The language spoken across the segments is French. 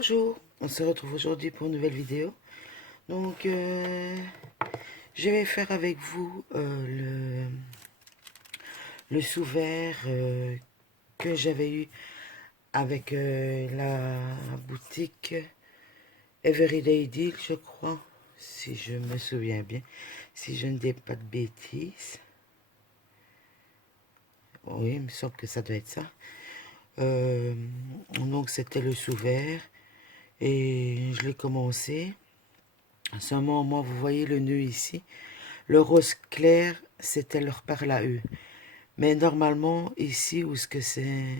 Bonjour, on se retrouve aujourd'hui pour une nouvelle vidéo. Donc, je vais faire avec vous le sous-verre que j'avais eu avec la boutique Everyday Deal, je crois, si je me souviens bien, si je ne dis pas de bêtises. Oui, il me semble que ça doit être ça. Donc, c'était le sous-verre et je l'ai commencé. Seulement, moi, vous voyez le nœud ici. Le rose clair, c'était leur perle à eux. Mais normalement, ici, où est-ce que c'est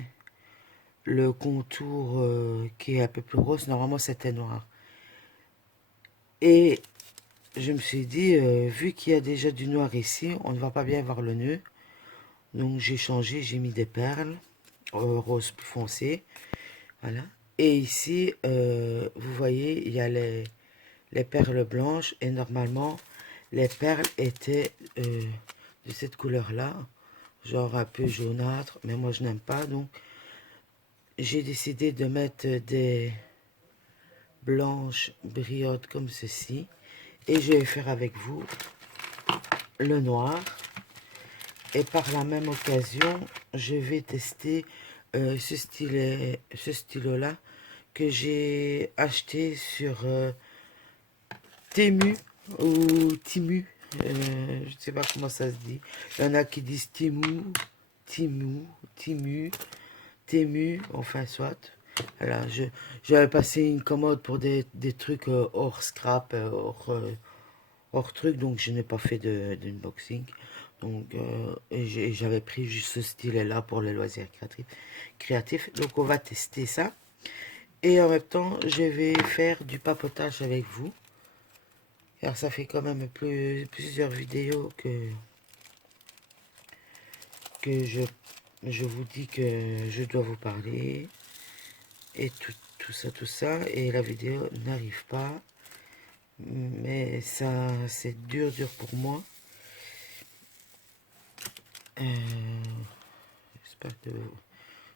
le contour qui est un peu plus rose, normalement, c'était noir. Et je me suis dit, vu qu'il y a déjà du noir ici, on ne va pas bien voir le nœud. Donc, j'ai changé, j'ai mis des perles rose plus foncé. Voilà. Et ici, vous voyez, il y a les perles blanches. Et normalement, les perles étaient de cette couleur-là, genre un peu jaunâtre, mais moi je n'aime pas, donc j'ai décidé de mettre des blanches brillantes comme ceci, et je vais faire avec vous le noir, et par la même occasion, je vais tester ce stylo-là que j'ai acheté sur Temu ou Timu, je ne sais pas comment ça se dit. Il y en a qui disent Timu, Temu, enfin soit. Voilà, j'avais passé une commande pour des trucs hors scrap, hors truc, donc je n'ai pas fait d'unboxing. Donc j'avais pris juste ce stylet-là pour les loisirs créatifs. Donc on va tester ça. Et en même temps, je vais faire du papotage avec vous. Car ça fait quand même plusieurs vidéos que je vous dis que je dois vous parler. Et tout ça. Et la vidéo n'arrive pas. Mais ça, c'est dur pour moi.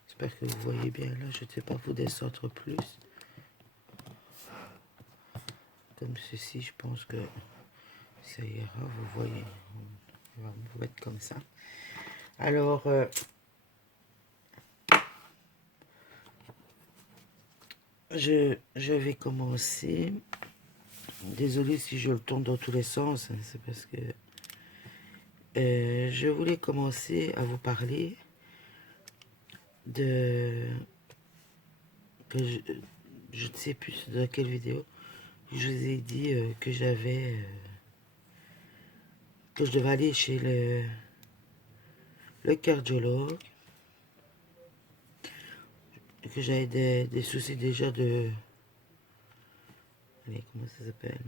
J'espère que vous voyez bien là. Je ne sais pas vous descendre plus. Comme ceci, je pense que ça ira. Vous voyez. On va vous mettre comme ça. Alors, je vais commencer. Désolé si je le tourne dans tous les sens. Hein, c'est parce que je voulais commencer à vous parler de... que je ne sais plus dans quelle vidéo. Je vous ai dit que que je devais aller chez le cardiologue, que j'avais des soucis déjà de... Allez, comment ça s'appelle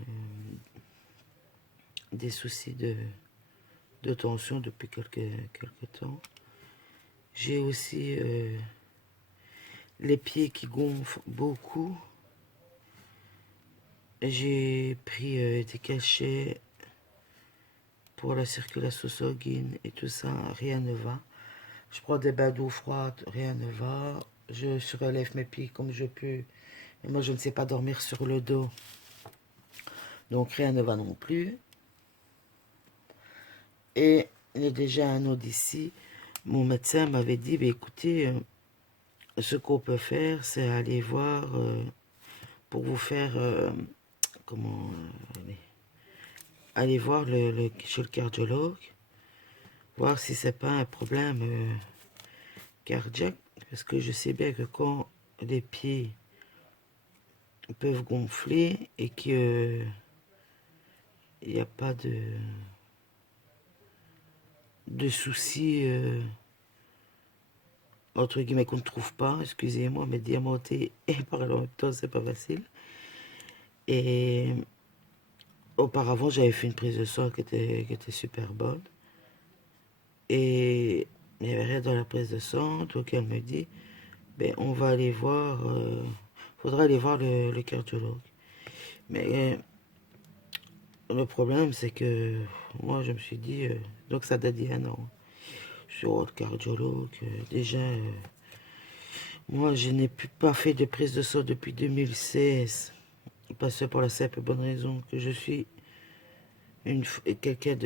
des soucis de tension depuis quelques temps. J'ai aussi les pieds qui gonflent beaucoup. J'ai pris des cachets pour la circulation sanguine et tout ça, rien ne va. Je prends des bains d'eau froide, rien ne va. Je surélève mes pieds comme je peux. Et moi, je ne sais pas dormir sur le dos. Donc, rien ne va non plus. Et il y a déjà un autre ici. Mon médecin m'avait dit, bah, écoutez, ce qu'on peut faire, c'est aller voir, pour vous faire, comment, aller voir chez le cardiologue, voir si c'est pas un problème cardiaque, parce que je sais bien que quand les pieds peuvent gonfler et que il n'y a pas de soucis entre guillemets qu'on ne trouve pas, excusez-moi, mais diamanté et parler en même temps, c'est pas facile. Et auparavant, j'avais fait une prise de sang qui était super bonne. Et il n'y avait rien dans la prise de sang, donc elle me dit, ben, on va aller voir, faudra aller voir le cardiologue. Mais le problème, c'est que moi, je me suis dit, donc ça date d'il y a un an, je suis au cardiologue, déjà, Moi, je n'ai plus pas fait de prise de sang depuis 2016. Parce que pour la simple et bonne raison que je suis quelqu'un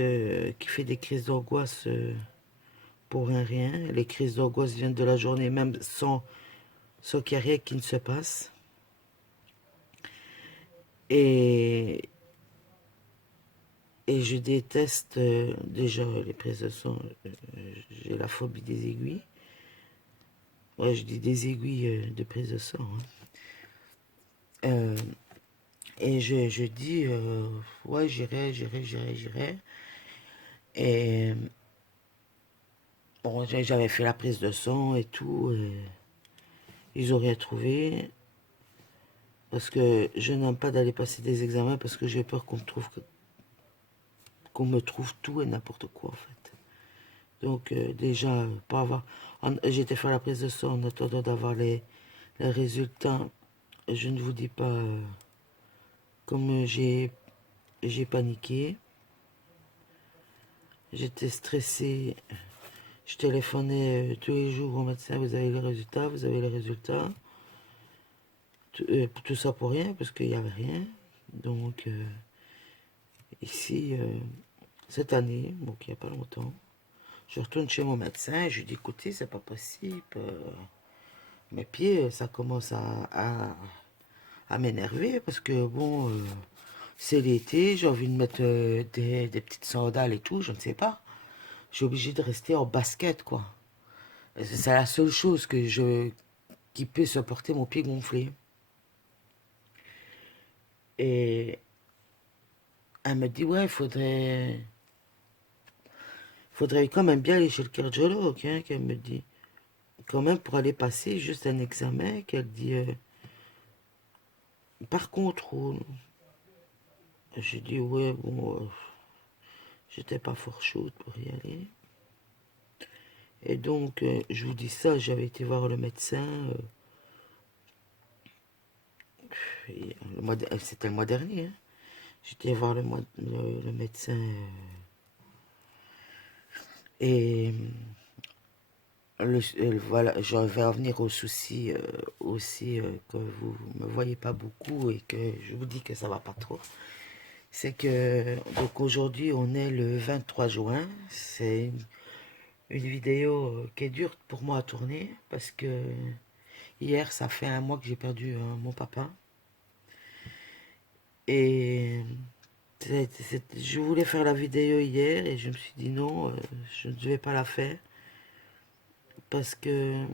qui fait des crises d'angoisse pour un rien. Les crises d'angoisse viennent de la journée, même sans qu'il y ait rien qui ne se passe. Et, et je déteste déjà les prises de sang. J'ai la phobie des aiguilles. Ouais, je dis des aiguilles de prise de sang, hein. Euh, et je dis, ouais, j'irai. Et bon, j'avais fait la prise de sang et tout. Et ils auraient trouvé. Parce que je n'aime pas d'aller passer des examens parce que j'ai peur qu'on me trouve tout et n'importe quoi en fait. Donc déjà, pas avoir. J'étais faire la prise de sang en attendant d'avoir les résultats. Je ne vous dis pas comme j'ai paniqué. J'étais stressé. Je téléphonais tous les jours au médecin, vous avez les résultats, vous avez les résultats. Tout ça pour rien, parce qu'il n'y avait rien. Donc, ici, cette année, donc il n'y a pas longtemps, je retourne chez mon médecin et je lui dis, écoutez, c'est pas possible. Mes pieds, ça commence à m'énerver, parce que, bon, c'est l'été, j'ai envie de mettre des petites sandales et tout, je ne sais pas. Je suis obligé de rester en basket, quoi. C'est la seule chose qui peut supporter mon pied gonflé. Et elle me dit, ouais, faudrait quand même bien aller chez le cardiologue, hein, qu'elle me dit. Quand même pour aller passer juste un examen, qu'elle dit, par contrôle. J'ai dit, ouais, bon, j'étais pas fort chaude pour y aller. Et donc, je vous dis ça, j'avais été voir le médecin, c'était le mois dernier, hein. J'étais voir le médecin et voilà, je vais revenir au souci aussi que vous me voyez pas beaucoup et que je vous dis que ça va pas trop. C'est que donc aujourd'hui on est le 23 juin. C'est une vidéo qui est dure pour moi à tourner parce que hier ça fait un mois que j'ai perdu mon papa et je voulais faire la vidéo hier et je me suis dit non, je ne vais pas la faire parce que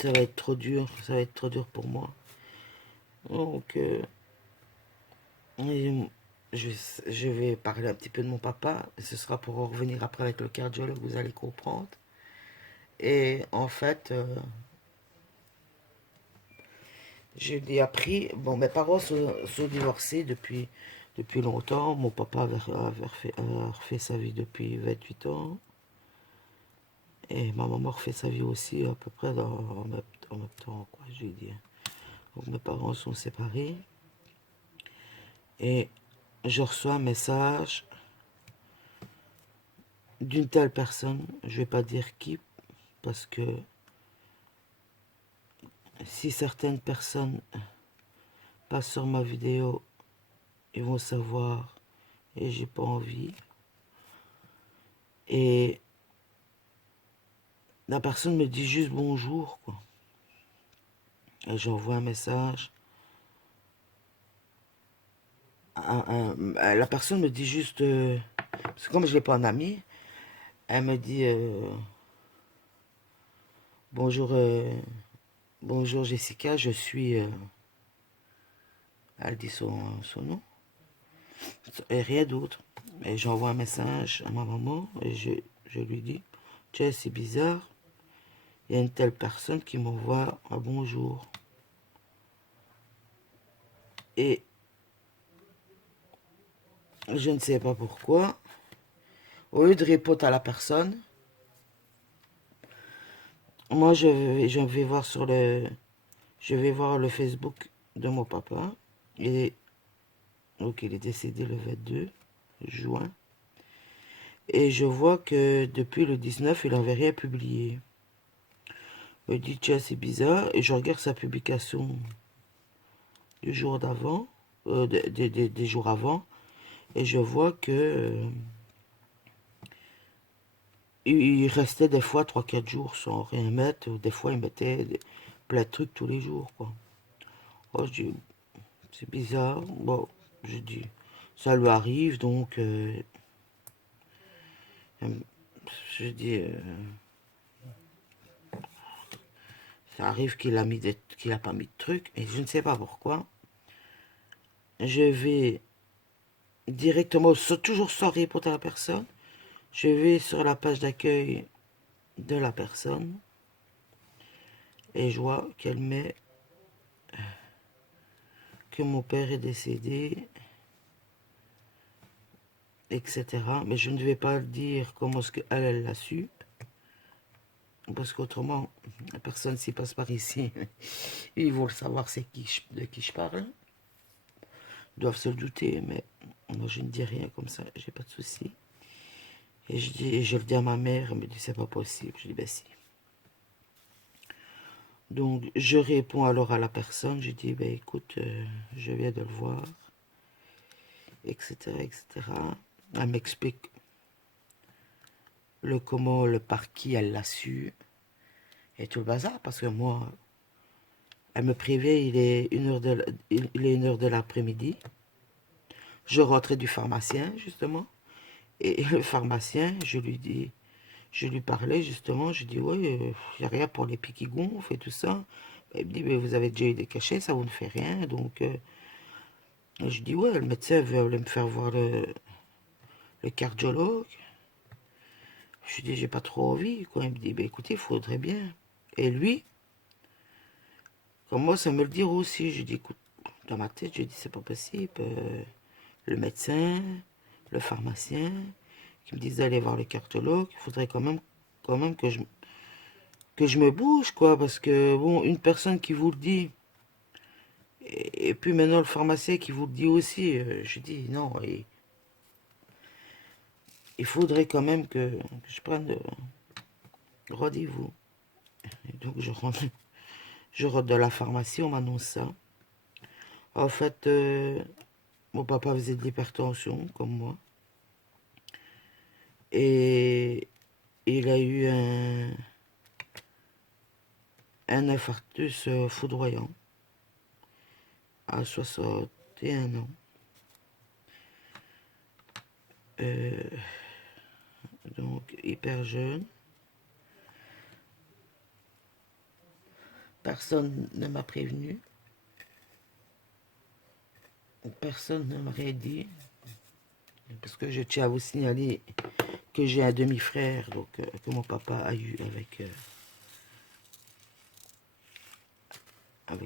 ça va être trop dur, ça va être trop dur pour moi. Donc, et je, je vais parler un petit peu de mon papa. Ce sera pour en revenir après avec le cardiologue, vous allez comprendre. Et en fait, j'ai appris, bon, mes parents sont divorcés depuis longtemps. Mon papa avait refait sa vie depuis 28 ans. Et ma maman refait sa vie aussi à peu près en même temps, quoi, je vais dire. Donc mes parents sont séparés. Et je reçois un message d'une telle personne, je vais pas dire qui, parce que si certaines personnes passent sur ma vidéo, ils vont savoir et j'ai pas envie. Et la personne me dit juste bonjour, quoi. Et j'envoie un message. La personne me dit juste, parce que comme je l'ai pas en ami, elle me dit bonjour, bonjour Jessica, je suis, elle dit son nom et rien d'autre. Et j'envoie un message à ma maman et je lui dis, tiens, c'est bizarre, il y a une telle personne qui m'envoie un bonjour. Et je ne sais pas pourquoi, au lieu de répondre à la personne, moi je vais voir je vais voir le Facebook de mon papa. Donc il est décédé le 22 juin. Et je vois que depuis le 19, il n'avait rien publié. me dit, tiens, c'est bizarre. Et je regarde sa publication du jour d'avant, des jours avant. Et je vois que il restait des fois 3 4 jours sans rien mettre. Ou des fois, il mettait plein de trucs tous les jours, quoi. Oh, je dis, c'est bizarre. Bon, je dis, ça lui arrive, donc je dis, ça arrive qu'il a pas mis de trucs, et je ne sais pas pourquoi. Je vais directement, toujours sans répondre à la personne, je vais sur la page d'accueil de la personne, et je vois qu'elle met que mon père est décédé, etc. Mais je ne vais pas dire comment est-ce qu'elle, elle l'a su, parce qu'autrement, la personne s'y passe par ici, ils vont le savoir c'est de qui je parle. Ils doivent se le douter, mais moi je ne dis rien comme ça, j'ai pas de souci. Et je le dis à ma mère, elle me dit c'est pas possible. Je dis ben si. Donc je réponds alors à la personne, je dis ben écoute, je viens de le voir, etc. etc. Elle m'explique le comment, le par qui elle l'a su, et tout le bazar, parce que moi, elle me prévient, il est 1 heure de l'après-midi. Je rentrais du pharmacien, justement, et le pharmacien, je lui parlais justement, je dis ouais, il n'y a rien pour les pieds qui gonflent et tout ça. Elle me dit, mais vous avez déjà eu des cachets, ça vous ne fait rien. Donc, je dis, ouais, le médecin veut me faire voir le cardiologue. Je dis, j'ai pas trop envie, quoi. Il me dit, bah, écoutez, il faudrait bien. Et lui, commence à me le dire aussi. Je dis, écoute, dans ma tête, je dis, c'est pas possible. Le médecin, le pharmacien, qui me disent d'aller voir le cardiologue, il faudrait quand même que je me bouge, quoi. Parce que, bon, une personne qui vous le dit, et puis maintenant le pharmacien qui vous le dit aussi, je dis, non, il faudrait quand même que je prenne rendez-vous. Et donc je rentre de la pharmacie, on m'annonce ça. En fait, mon papa faisait de l'hypertension, comme moi. Et il a eu un infarctus foudroyant à 61 ans. Euh, donc hyper jeune. Personne ne m'a prévenu. Personne ne m'a rien dit. Parce que je tiens à vous signaler que j'ai un demi-frère donc que mon papa a eu avec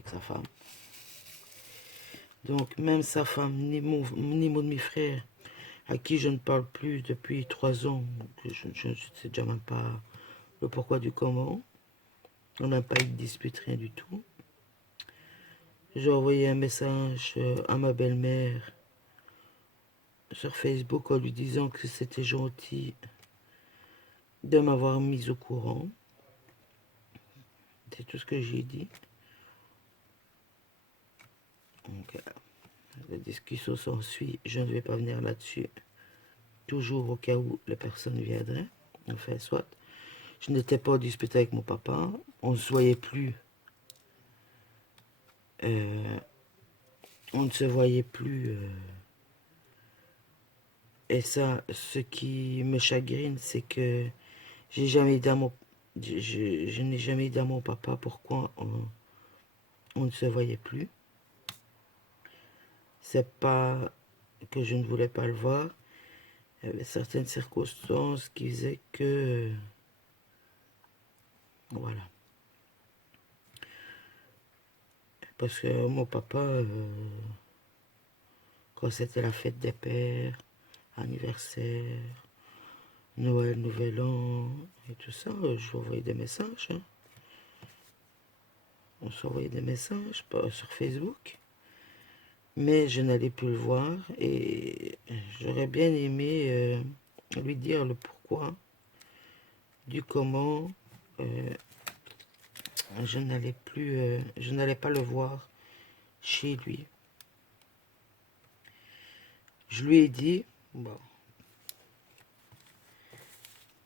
sa femme. Donc même sa femme, ni mon demi-frère, à qui je ne parle plus depuis 3 ans, je ne sais déjà même pas le pourquoi du comment. On n'a pas eu de dispute, rien du tout. J'ai envoyé un message à ma belle-mère sur Facebook en lui disant que c'était gentil de m'avoir mis au courant. C'est tout ce que j'ai dit. Donc, la discussion s'ensuit. Je ne vais pas venir là-dessus. Toujours au cas où les personnes viendraient. Enfin, soit. Je n'étais pas en dispute avec mon papa. On ne se voyait plus. On ne se voyait plus. Et ça, ce qui me chagrine, c'est que j'ai jamais dit à mon, je n'ai jamais dit à mon papa pourquoi on ne se voyait plus. C'est pas que je ne voulais pas le voir. Il y avait certaines circonstances qui faisaient que... Voilà. Parce que mon papa, quand c'était la fête des pères, anniversaire, Noël, Nouvel An et tout ça, je lui envoyais des messages. Hein. On s'envoyait des messages sur Facebook. Mais je n'allais plus le voir et j'aurais bien aimé lui dire le pourquoi, du comment, je n'allais pas le voir chez lui. Je lui ai dit, bon,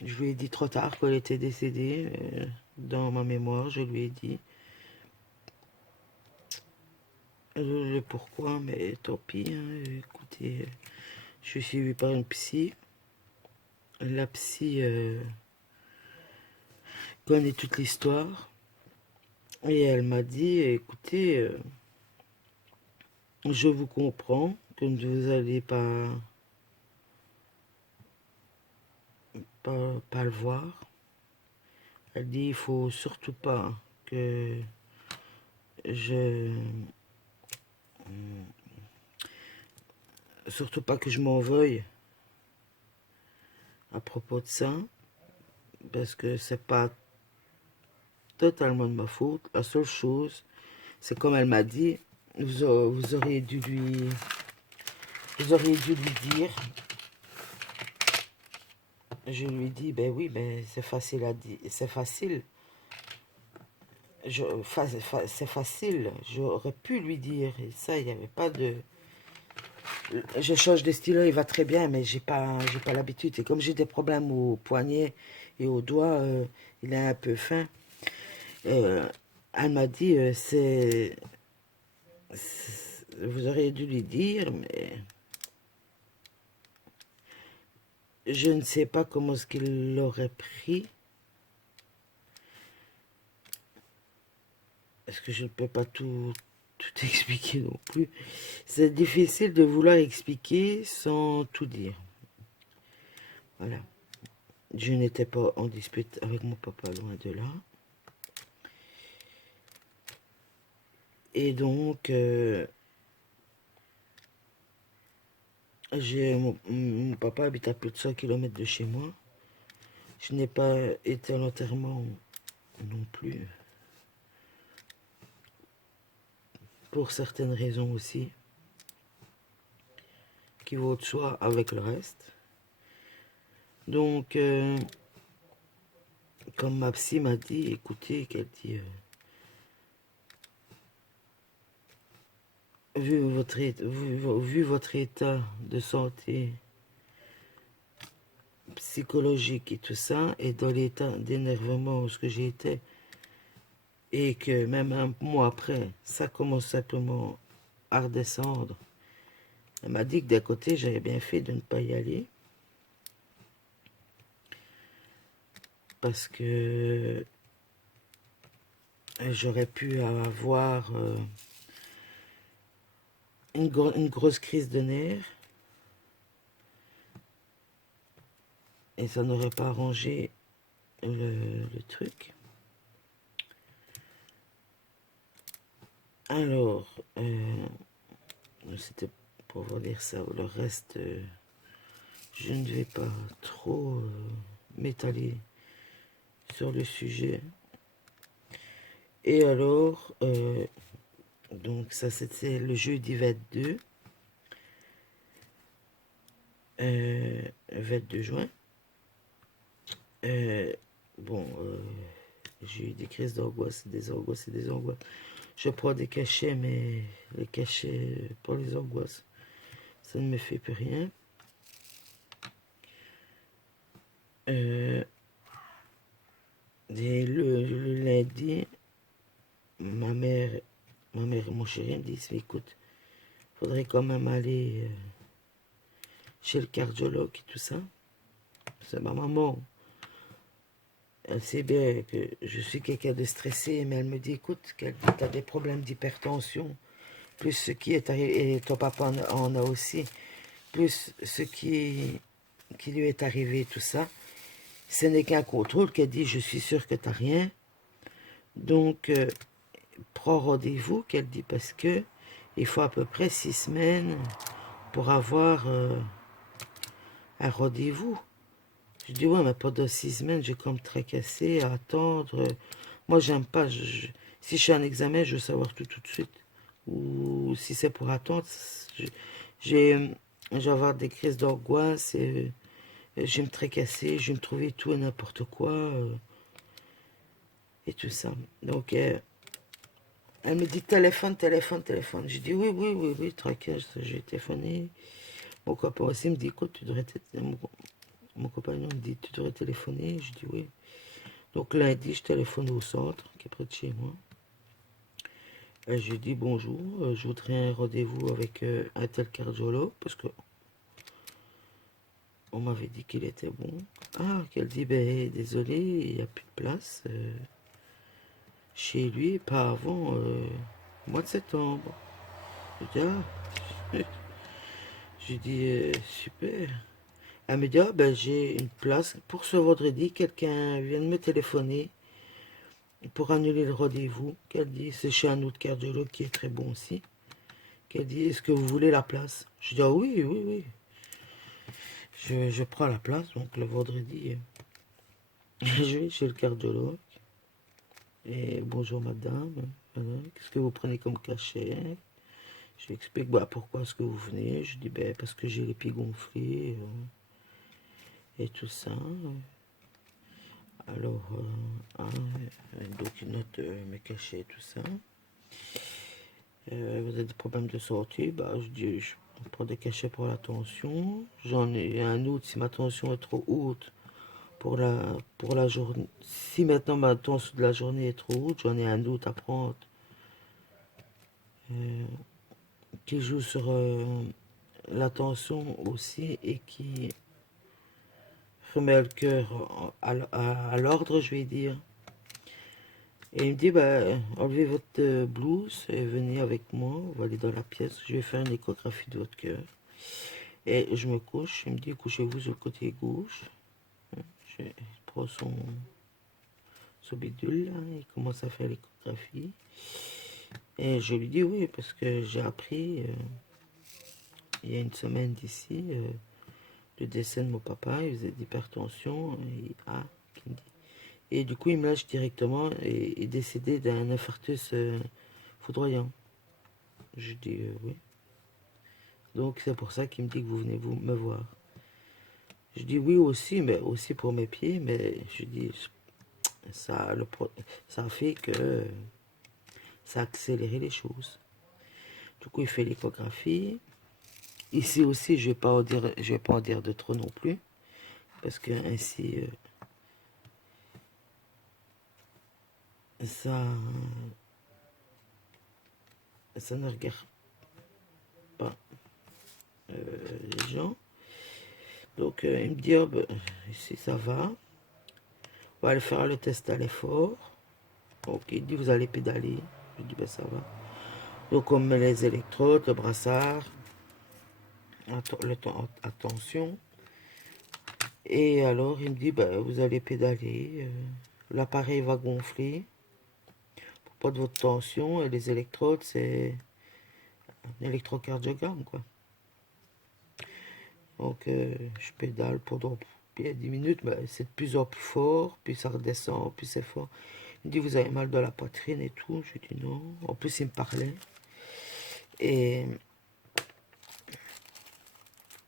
je lui ai dit trop tard qu'elle était décédée. Dans ma mémoire, je lui ai dit le pourquoi, mais tant pis. Hein, écoutez, je suis suivie par une psy. La psy connaît toute l'histoire. Et elle m'a dit, écoutez, je vous comprends que vous n'allez pas le voir. Elle dit, il faut surtout pas que je... Surtout pas que je m'en veuille à propos de ça, parce que c'est pas totalement de ma faute. La seule chose, c'est comme elle m'a dit, vous auriez dû lui dire. Je lui dis, ben oui, ben c'est facile à dire, c'est facile. C'est facile, j'aurais pu lui dire, et ça, il n'y avait pas de... Je change de stylo, il va très bien, mais j'ai pas l'habitude. Et comme j'ai des problèmes au poignet et au doigt, il est un peu fin. Euh, Elle m'a dit, vous auriez dû lui dire, mais je ne sais pas comment est-ce qu'il l'aurait pris. Parce que je ne peux pas tout expliquer non plus. C'est difficile de vouloir expliquer sans tout dire. Voilà. Je n'étais pas en dispute avec mon papa, loin de là. Et donc, mon papa habite à plus de 100 km de chez moi. Je n'ai pas été à l'enterrement non plus. Pour certaines raisons aussi. Qui vont de soi avec le reste. Donc, comme ma psy m'a dit, écoutez, qu'elle dit... vu votre état de santé psychologique et tout ça, et dans l'état d'énervement où ce que j'ai été, et que même un mois après, ça commence simplement à redescendre, elle m'a dit que d'un côté, j'avais bien fait de ne pas y aller, parce que j'aurais pu avoir une grosse crise de nerfs, et ça n'aurait pas arrangé le truc. Alors, c'était pour vous dire ça. Le reste, je ne vais pas trop m'étaler sur le sujet. Et alors, donc ça c'était le jeudi 22, 22 juin. Bon, j'ai eu des crises d'angoisse, des angoisses et des angoisses. Je prends des cachets, mais les cachets pour les angoisses, ça ne me fait plus rien. Et le lundi, ma mère et mon chéri me disent, écoute, faudrait quand même aller chez le cardiologue et tout ça. C'est ma maman. Elle sait bien que je suis quelqu'un de stressé, mais elle me dit, écoute, tu as des problèmes d'hypertension, plus ce qui est arrivé, et ton papa en a aussi, plus ce qui lui est arrivé, tout ça. Ce n'est qu'un contrôle qu'elle dit, je suis sûre que tu n'as rien. Donc, prends rendez-vous, qu'elle dit, parce que il faut à peu près 6 semaines pour avoir un rendez-vous. Je dis, ouais, mais pendant 6 semaines, j'ai comme tracassé, à attendre. Moi, j'aime pas. Si je fais un examen, je veux savoir tout de suite. Ou si c'est pour attendre, je vais avoir des crises d'angoisse et, je vais me tracasser, je vais me trouver tout et n'importe quoi. et tout ça. Donc, elle me dit téléphone, téléphone, téléphone. Je dis oui, oui, oui, oui, tranquille, j'ai téléphoné. Mon copain aussi me dit, écoute, tu devrais mon compagnon me dit, tu devrais téléphoner. Je dis oui. Donc lundi, je téléphone au centre, qui est près de chez moi. Et je lui dis bonjour, je voudrais un rendez-vous avec un tel cardiologue, parce que on m'avait dit qu'il était bon. Ah, qu'elle dit, ben désolé, il n'y a plus de place chez lui, pas avant mois de septembre. Je dis, ah, je dis, super. Elle me dit, ah, ben j'ai une place pour ce vendredi, quelqu'un vient de me téléphoner pour annuler le rendez-vous. Qu'elle dit, c'est chez un autre cardiologue qui est très bon aussi. Qu'elle dit, est-ce que vous voulez la place? Je dis, ah oui, oui, oui. Je prends la place, donc le vendredi, je vais chez le cardiologue. Et bonjour madame, voilà, qu'est-ce que vous prenez comme cachet? Je lui explique bah, pourquoi est-ce que vous venez. Je dis ben, parce que j'ai les pieds gonflés et tout ça. Alors, donc une note mes cachets, tout ça. Vous avez des problèmes de santé? Bah, je dis, je prends des cachets pour la tension. J'en ai un autre si ma tension est trop haute pour la journée. Si maintenant ma tension de la journée est trop haute, j'en ai un autre à prendre euh, qui joue sur la tension aussi et qui remet le cœur à l'ordre, je vais dire. Et il me dit, bah, enlevez votre blouse et venez avec moi, on va aller dans la pièce, je vais faire une échographie de votre cœur. Et je me couche, il me dit, couchez-vous sur le côté gauche. Je prends son bidule, là, il commence à faire l'échographie. Et je lui dis oui, parce que j'ai appris, il y a une semaine d'ici, le décès de mon papa, il faisait d'hypertension, et du coup, il me lâche directement et est décédé d'un infarctus foudroyant. Je dis oui. Donc c'est pour ça qu'il me dit que vous venez vous me voir. Je dis oui aussi, mais aussi pour mes pieds, mais je dis ça, ça a fait que ça a accéléré les choses. Du coup, il fait l'échographie. Ici aussi, je vais pas en dire de trop non plus, parce que ainsi, ça, ça ne regarde pas les gens. Donc, il me dit, oh, ben, ici ça va. On va aller faire le test à l'effort. Donc, il dit, vous allez pédaler. Je dis, ben ça va. Donc, on met les électrodes, le brassard, attention. Et alors, il me dit, ben, vous allez pédaler. L'appareil va gonfler pour pas de votre tension. Et les électrodes, c'est un électrocardiogramme, quoi. Donc, je pédale pendant 10 minutes, mais c'est de plus en plus fort, puis ça redescend, puis c'est fort. Il me dit, vous avez mal dans la poitrine et tout. Je dis non. En plus, il me parlait. Et,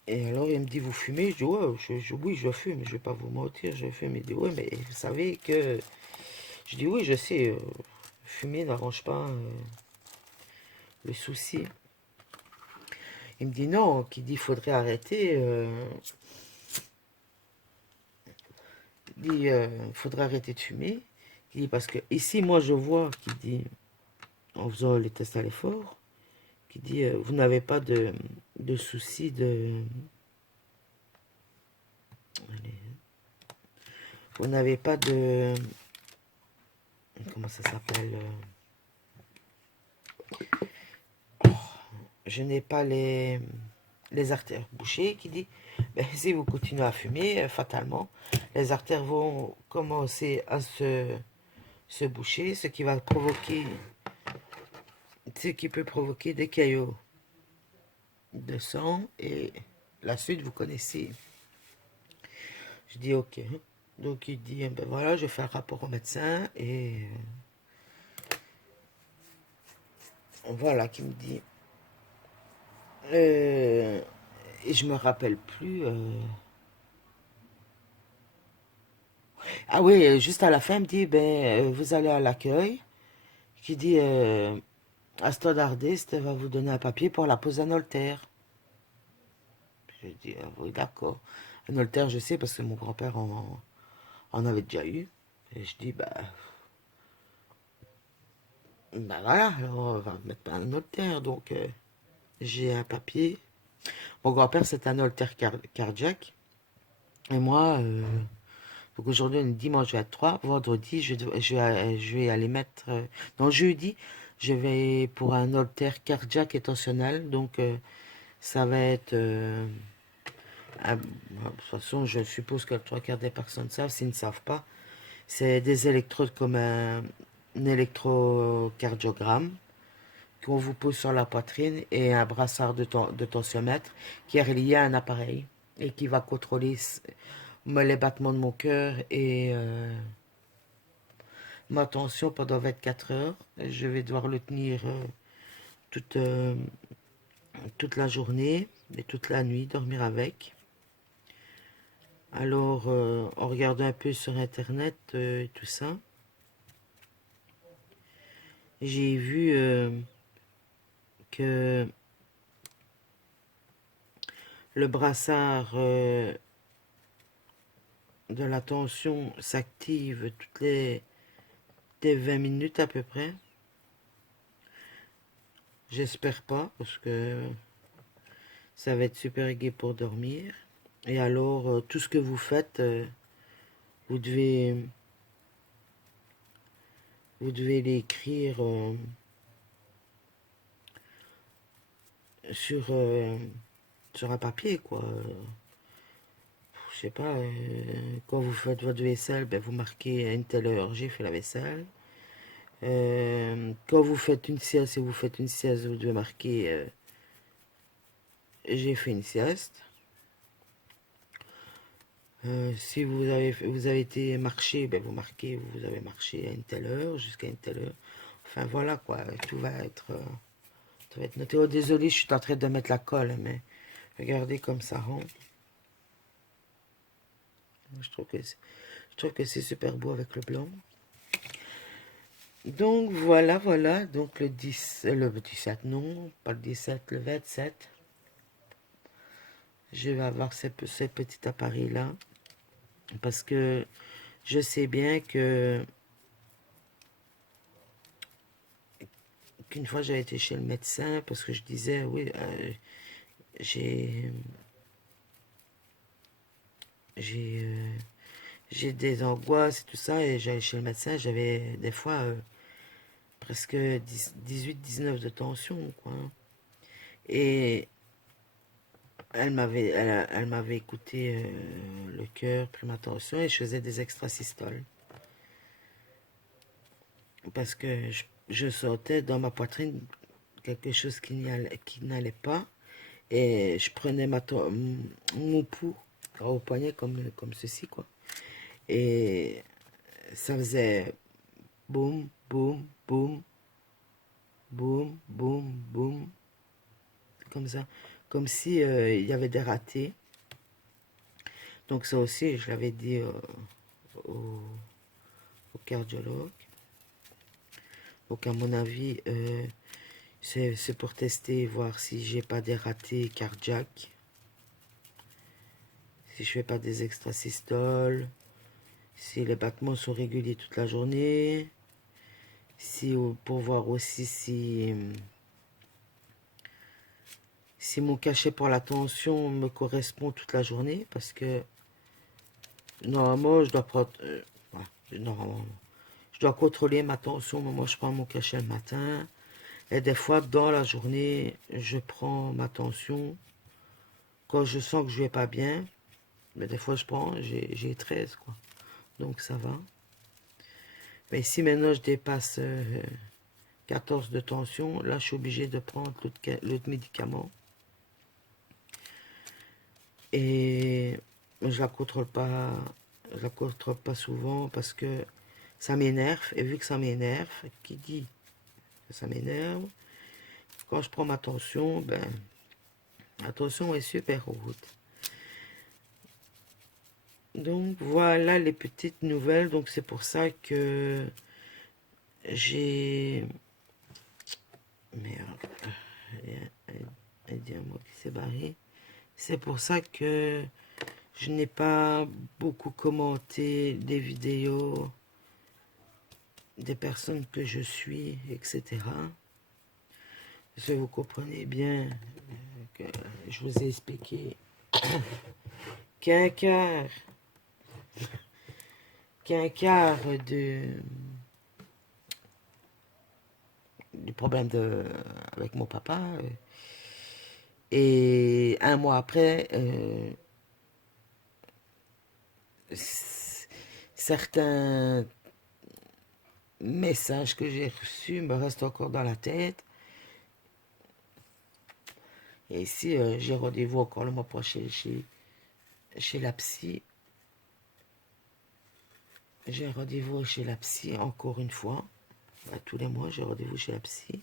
et alors, il me dit, vous fumez? Je dis, ouais, oui, je fume, je vais pas vous mentir, je fume. Il dit, ouais, mais vous savez que... Je dis, oui, je sais, fumer n'arrange pas le souci. Il me dit, non, qui dit, faudrait arrêter. Il dit, faudrait arrêter de fumer. Il dit, parce que ici, moi, je vois, qui dit, en faisant les tests à l'effort, qui dit, vous n'avez pas de souci de... Allez, vous n'avez pas de... Comment ça s'appelle je n'ai pas les artères bouchées, qui dit, ben, si vous continuez à fumer, fatalement, les artères vont commencer à se boucher, ce qui va provoquer, ce qui peut provoquer des caillots de sang, et la suite, vous connaissez. Je dis, ok. Donc, il dit, ben voilà, je fais un rapport au médecin, et voilà, qui me dit, et je me rappelle plus... Ah oui, juste à la fin, il me dit, ben, vous allez à l'accueil, qui dit, Astor d'Ardeste va vous donner un papier pour la pose d'un holtère. Je dis, ah oui, d'accord. Un holtère, je sais, parce que mon grand-père en avait déjà eu. Et je dis, bah voilà, alors on va mettre un holtère. Donc, j'ai un papier. Mon grand-père, c'est un holtère cardiaque. Et moi, donc aujourd'hui, on est dimanche 23. Vendredi, je vais aller mettre. Non, jeudi, je vais pour un holtère cardiaque et tensionnel. Donc, ça va être. De toute façon, je suppose que le trois quarts des personnes savent. S'ils ne savent pas, c'est des électrodes comme un électrocardiogramme qu'on vous pose sur la poitrine et un brassard de tensiomètre qui est relié à un appareil et qui va contrôler les battements de mon cœur et ma tension pendant 24 heures. Je vais devoir le tenir toute, toute la journée et toute la nuit, dormir avec. Alors, en regardant un peu sur Internet et tout ça, j'ai vu que le brassard de la tension s'active toutes les 20 minutes à peu près. J'espère pas, parce que ça va être super gai pour dormir. Et alors, tout ce que vous faites, vous devez, vous devez l'écrire sur, sur un papier, quoi. Je sais pas, quand vous faites votre vaisselle, ben vous marquez à une telle heure, j'ai fait la vaisselle. Quand vous faites une sieste et vous faites une sieste, vous devez marquer j'ai fait une sieste. Si vous avez été marcher, ben vous marquez, vous avez marché à une telle heure, jusqu'à une telle heure. Enfin voilà quoi, tout va être noté. Oh désolé, je suis en train de mettre la colle, mais regardez comme ça rend. Je trouve que c'est super beau avec le blanc. Donc voilà, voilà. Donc le 10, le 17, non, pas le 17, le 27. Je vais avoir ce petit appareil-là. Parce que je sais bien que qu'une fois j'avais été chez le médecin parce que je disais oui j'ai j'ai j'ai des angoisses et tout ça et j'allais chez le médecin, j'avais des fois presque 18-19 de tension quoi. Et elle m'avait écouté le cœur, pris ma tension et je faisais des extrasystoles parce que je sentais dans ma poitrine quelque chose qui n'allait pas. Et je prenais mon pouls au poignet comme ceci, quoi. Et ça faisait boum, boum, boum, boum, boum, boum, comme ça. Comme si il y avait des ratés. Donc ça aussi, je l'avais dit au, au cardiologue. Donc à mon avis, c'est pour tester, voir si j'ai pas des ratés cardiaques. Si je fais pas des extrasystoles. Si les battements sont réguliers toute la journée, si pour voir aussi si mon cachet pour la tension me correspond toute la journée, parce que normalement je dois prendre, normalement, je dois contrôler ma tension, mais moi je prends mon cachet le matin, et des fois dans la journée je prends ma tension quand je sens que je vais pas bien, mais des fois je prends, j'ai 13 quoi, donc ça va. Mais si maintenant je dépasse 14 de tension, là je suis obligé de prendre l'autre médicament. Et je la contrôle pas, je la contrôle pas souvent parce que ça m'énerve. Et vu que ça m'énerve, qui dit que ça m'énerve, quand je prends ma tension, ben la tension est super haute. Donc voilà les petites nouvelles. Donc c'est pour ça que j'ai... Merde. Il y a un mot qui s'est barré. C'est pour ça que je n'ai pas beaucoup commenté des vidéos des personnes que je suis, etc. Parce que vous comprenez bien que je vous ai expliqué qu'un quart de, du problème avec mon papa. Et un mois après, certains messages que j'ai reçus me restent encore dans la tête. Et ici, j'ai rendez-vous encore le mois prochain chez la psy. J'ai rendez-vous chez la psy encore une fois. Tous les mois, j'ai rendez-vous chez la psy.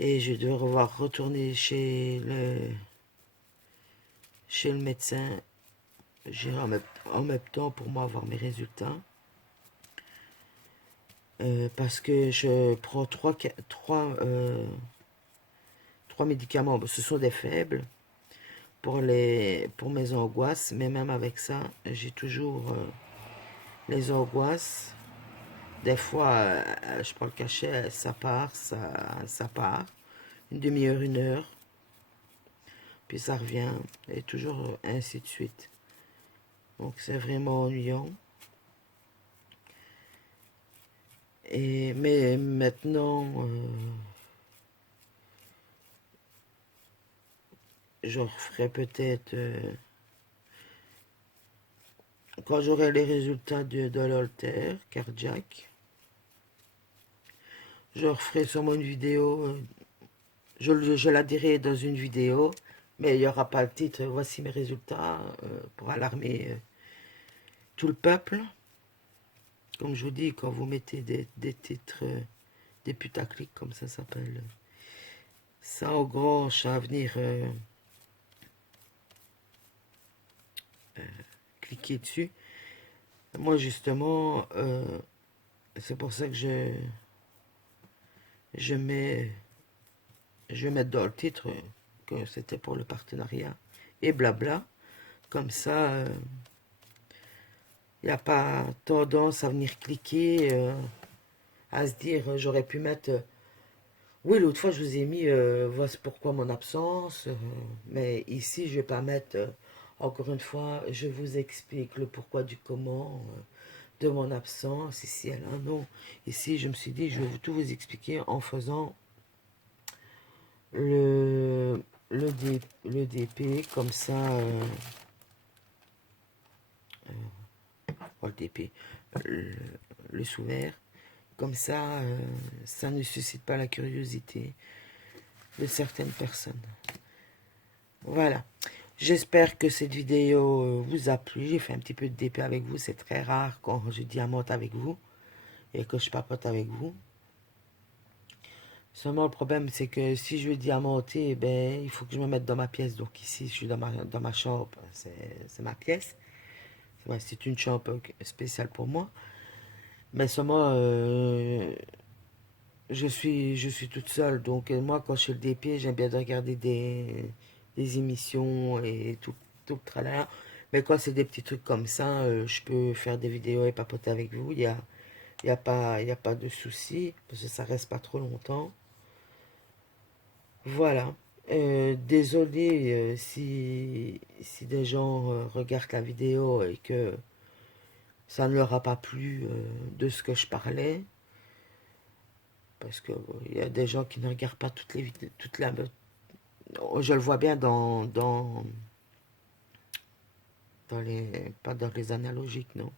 Et je dois devoir retourner chez le médecin. J'irai en même temps pour moi avoir mes résultats. Parce que je prends trois médicaments. Ce sont des faibles pour mes angoisses. Mais même avec ça, j'ai toujours les angoisses. Des fois, je prends le cachet, ça part, ça part. Une demi-heure, une heure. Puis ça revient. Et toujours ainsi de suite. Donc c'est vraiment ennuyant. Mais maintenant, je referai peut-être, quand j'aurai les résultats de l'Holter cardiaque, je referai sûrement une vidéo. Je la dirai dans une vidéo, mais il n'y aura pas le titre. Voici mes résultats pour alarmer tout le peuple. Comme je vous dis, quand vous mettez des titres, des putaclics, comme ça s'appelle, ça engrange à venir cliquer dessus. Moi, justement, c'est pour ça que je mets dans le titre que c'était pour le partenariat et blabla. Comme ça, il n'y a pas tendance à venir cliquer, à se dire j'aurais pu mettre oui, l'autre fois je vous ai mis voici pourquoi mon absence, mais ici je vais pas mettre encore une fois je vous explique le pourquoi du comment de mon absence ici et là. Non, ici je me suis dit je vais tout vous expliquer en faisant le DP comme ça. Le DP, le, le sous-vert. Comme ça, ça ne suscite pas la curiosité de certaines personnes. Voilà. J'espère que cette vidéo vous a plu. J'ai fait un petit peu de DP avec vous. C'est très rare quand je diamante avec vous et que je papote avec vous. Seulement, le problème, c'est que si je veux diamanter, ben, il faut que je me mette dans ma pièce. Donc ici, je suis dans ma chambre. C'est ma pièce. Ouais, c'est une chambre spéciale pour moi. Mais seulement, je suis toute seule. Donc moi, quand je fais le DP, j'aime bien de regarder des émissions et tout le tralala. Mais quand c'est des petits trucs comme ça, je peux faire des vidéos et papoter avec vous. Il y a pas de souci, parce que ça reste pas trop longtemps. Voilà. Désolé si des gens regardent la vidéo et que ça ne leur a pas plu de ce que je parlais. Parce que il y a des gens qui ne regardent pas toutes les vidéos, je le vois bien dans les, pas dans les analogiques, non.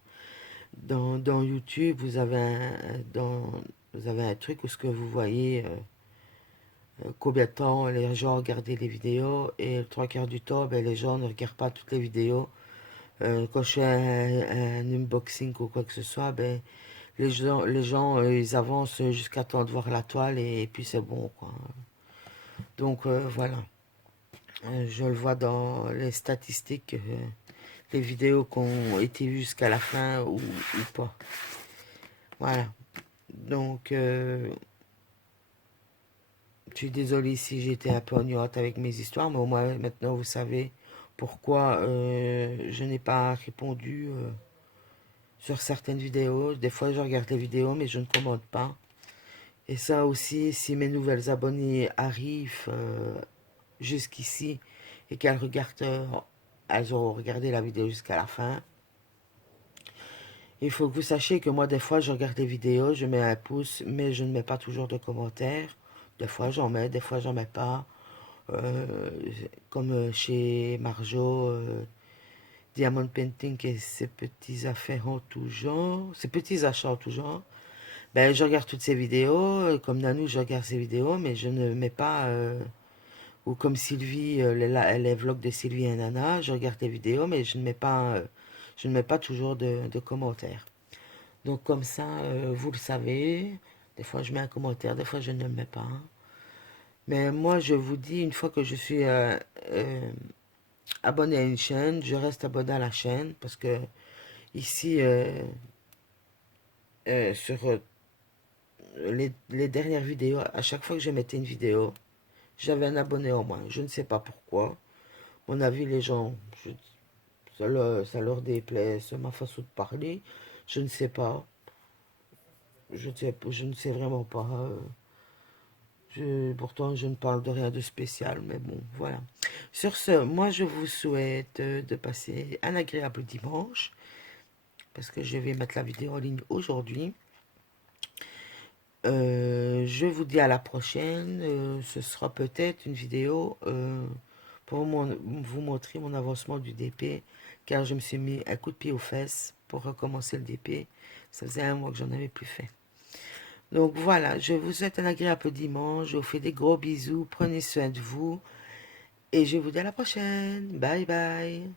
Dans YouTube, vous avez un truc où ce que vous voyez combien de temps les gens regardaient les vidéos et le trois quarts du temps, ben, les gens ne regardent pas toutes les vidéos. Quand je fais un unboxing ou quoi que ce soit, ben, les gens ils avancent jusqu'à temps de voir la toile et puis c'est bon, quoi. Donc voilà. Je le vois dans les statistiques. les vidéos qui ont été vues jusqu'à la fin ou pas. Voilà. Donc, je suis désolée si j'étais un peu ignorante avec mes histoires, mais au moins maintenant vous savez pourquoi je n'ai pas répondu sur certaines vidéos. Des fois, je regarde les vidéos, mais je ne commente pas. Et ça aussi, si mes nouvelles abonnées arrivent jusqu'ici et qu'elles regardent, elles auront regardé la vidéo jusqu'à la fin. Il faut que vous sachiez que moi, des fois, je regarde les vidéos, je mets un pouce, mais je ne mets pas toujours de commentaires. Des fois, j'en mets, des fois, j'en mets pas. Euh, Comme chez Marjo, Diamond Painting et ses petits affaires en tout genre, ses petits achats en tout genre. Ben, je regarde toutes ces vidéos, comme Nanou, je regarde ses vidéos, mais je ne mets pas, ou comme Sylvie, les vlogs de Sylvie et Nana, je regarde les vidéos, mais je ne mets pas toujours de commentaires. Donc comme ça, vous le savez, des fois je mets un commentaire, des fois je ne le mets pas. Mais moi, je vous dis, une fois que je suis abonné à une chaîne, je reste abonné à la chaîne, parce que ici, sur les dernières vidéos, à chaque fois que je mettais une vidéo, j'avais un abonné en moins. Je ne sais pas pourquoi. À mon avis, les gens, ça leur déplaît, c'est ma façon de parler. Je ne sais pas. Je ne sais vraiment pas. Pourtant, je ne parle de rien de spécial, mais bon, voilà. Sur ce, moi, je vous souhaite de passer un agréable dimanche, parce que je vais mettre la vidéo en ligne aujourd'hui. Je vous dis à la prochaine. Ce sera peut-être une vidéo pour vous montrer mon avancement du DP, car je me suis mis un coup de pied aux fesses pour recommencer le DP. Ça faisait un mois que j'en avais plus fait. Donc voilà, je vous souhaite un agréable dimanche. Je vous fais des gros bisous. Prenez soin de vous. Et je vous dis à la prochaine. Bye bye.